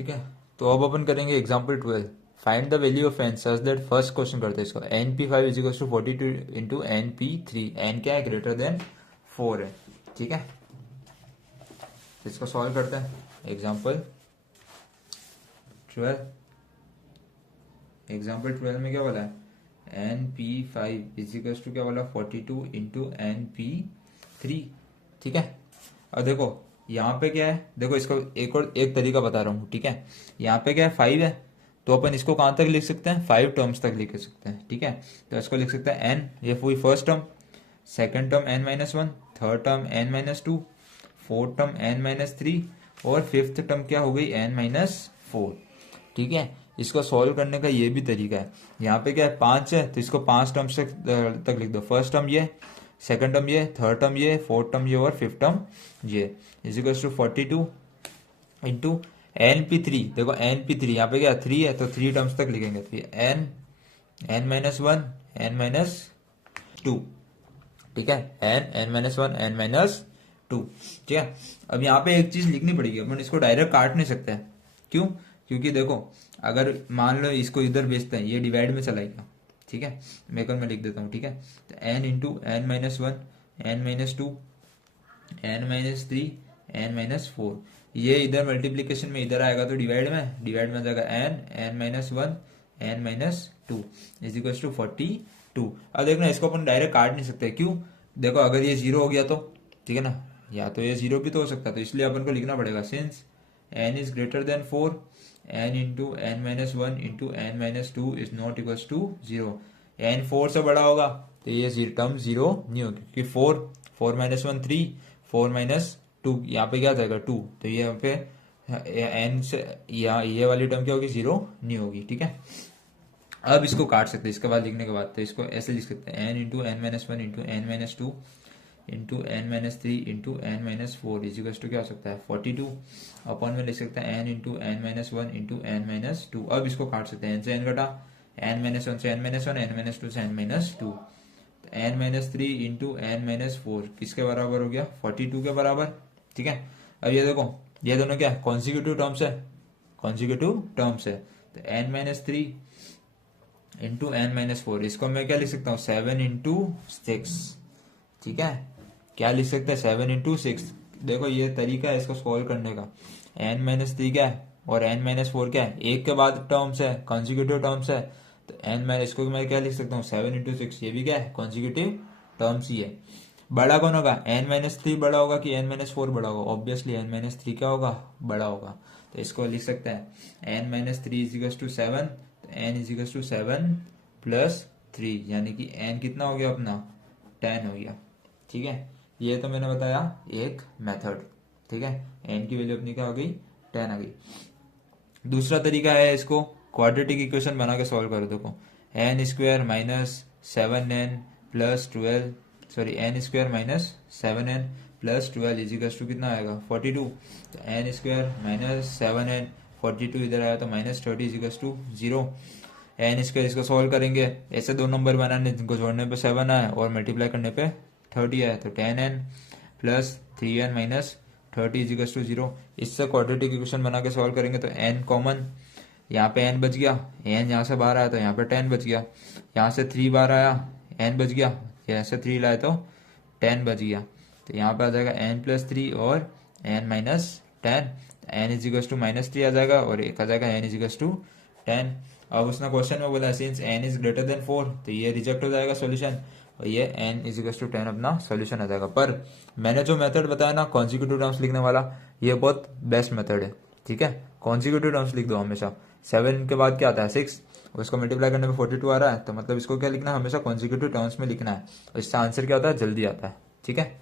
ठीक है, तो अब अपन करेंगे example 12। Find the value of n such that, first question करते हैं इसको, n P five equals to 42 into n P three, एन क्या है ग्रेटर देन 4 है। ठीक है, तो इसको सॉल्व करते हैं। एग्जाम्पल 12, एग्जाम्पल 12 में क्या बोला है, n P five equals to क्या बोला 42 इंटू एन पी थ्री। ठीक है, अब देखो यहाँ पे क्या है, देखो इसको एक तरीका बता रहा हूँ। ठीक है, यहाँ पे क्या है 5 है, तो अपन इसको कहाँ तक लिख सकते हैं, 5 टर्म्स तक लिख सकते हैं। ठीक है, तो इसको लिख सकते हैं एन, ये हुई first term, second term n minus one, third term n minus two, fourth term n minus three, और फिफ्थ टर्म क्या हो गई एन माइनस फोर। ठीक है, इसको सॉल्व करने का ये भी तरीका है। यहाँ पे क्या है 5 है, तो इसको 5 टर्म्स तक लिख दो। फर्स्ट टर्म ये, सेकंड टर्म ये, थर्ड टर्म ये, फोर्थ टर्म ये, और फिफ्थ टर्म ये, is equals to 42 into n P three. देखो एन पी थ्री यहाँ पे क्या 3 है, तो 3 टर्म्स तक लिखेंगे, तो n, n minus one, n minus two. ठीक है, n minus one, n minus two. ठीक है, अब यहाँ पे एक चीज लिखनी पड़ेगी, अपन इसको डायरेक्ट काट नहीं सकते। क्यों, क्योंकि देखो अगर मान लो इसको इधर भेजते हैं, ये डिवाइड में चला गया। ठीक है, मैं लिख देता हूँ। ठीक है, तो n into n minus one, n minus two, n minus three, n minus four, ये इधर मल्टीप्लीकेशन में इधर आएगा तो डिवाइड में आ जाएगा n minus one, n minus two is equal to 42। अब देखना इसको अपन डायरेक्ट काट नहीं सकते। क्यों, देखो अगर ये जीरो हो गया तो, ठीक है ना, या तो ये जीरो भी तो हो सकता है, तो इसलिए अपन को लिखना पड़ेगा since n is greater than 4, n into n minus one into n minus two is not equal to zero. N 4 से बड़ा होगा तो ये टर्म जीरो नहीं होगी, क्योंकि 4 माइनस वन 3, 4 माइनस टू, यहाँ पे क्या आ जाएगा 2, तो ये यहाँ पे एन से ये वाली टर्म क्या होगी जीरो नहीं होगी। ठीक है, अब इसको काट सकते हैं इसके बाद लिखने के बाद, तो इसको ऐसे लिख सकते हैं n into n minus one into n minus two into n minus three into n minus four equals to क्या हो सकता है 42 अपॉन में लिख सकते हैं n into n minus one into n minus two. अब इसको काट सकते हैं, एन से एन घटा, एन माइनस वन से n minus one, n minus two से n minus two, n minus three into n minus four किसके बराबर हो गया 42 के बराबर। ठीक है, अब ये देखो ये दोनों क्या कॉन्जिक्यूटिव टर्म्स है, तो n minus three into n minus four, इसको मैं क्या लिख सकता हूँ 7 इंटू सिक्स। ठीक है, क्या लिख सकते हैं 7 इंटू सिक्स। देखो ये तरीका है इसको सॉल्व करने का। एन माइनस थ्री क्या है और एन माइनस फोर क्या है, एक के बाद टर्म्स है, कॉन्जिक्यूटिव टर्म्स है, तो एन माइनस इसको मैं क्या लिख सकता हूँ 7 इंटू सिक्स, ये भी क्या है कॉन्जिक्यूटिव टर्म्स ही है। बड़ा कौन होगा, एन माइनस थ्री बड़ा होगा कि एन माइनस फोर बड़ा होगा, ऑब्वियसली एन माइनस थ्री क्या होगा बड़ा होगा, तो इसको लिख सकते हैं n minus three equals to 7, तो एन इजिकल्स टू 7 प्लस 3, यानी कि एन कितना हो गया अपना 10 हो गया। ठीक है, ये तो मैंने बताया एक मेथड। ठीक है, एन की वैल्यू अपनी क्या हो गई 10 आ गई। दूसरा तरीका है इसको क्वाड्रेटिक इक्वेशन बना के सॉल्व करो। देखो n square minus 7n plus 12, sorry n square minus 7n plus 12 equals to कितना आएगा 42, तो एन स्क्वायर माइनस 7n 42 इधर आया तो minus 30 equals to 0। N square इसको सॉल्व करेंगे, ऐसे दो नंबर बनाने जिनको जोड़ने पे 7 आए और मल्टीप्लाई करने पे 30 आए, तो 10n plus 3n minus 30 equals to 0। इससे क्वाड्रेटिक इक्वेशन बना के सॉल्व करेंगे तो n कॉमन, यहाँ पे n बच गया, n यहाँ से बाहर आया तो यहाँ पे 10 बच गया, यहाँ से 3 बाहर आया n बच गया, यहाँ से 3 लाए तो 10 बच गया, तो यहाँ पे आ जाएगा n प्लस 3 और n minus 10, n equals to minus 3 आ जाएगा और एक आ जाएगा n इजिकल्स टू 10। अब उसने क्वेश्चन में बोला since n is greater than 4, तो ये रिजेक्ट हो जाएगा सॉल्यूशन, और ये n इजिकल्स टू 10 अपना सॉल्यूशन आ जाएगा। पर मैंने जो मेथड बताया ना कॉन्जिक्यूटिव टर्म्स लिखने वाला, ये बहुत बेस्ट मेथड है। ठीक है, कॉन्जिक्यूटिव टर्म्स लिख दो हमेशा, 7 के बाद क्या आता है 6, उसको मल्टीप्लाई करने में 42 आ रहा है, तो मतलब इसको क्या लिखना है हमेशा कॉन्जिक्यूटिव टर्म्स में लिखना है, इससे आंसर क्या होता है जल्दी आता है। ठीक है।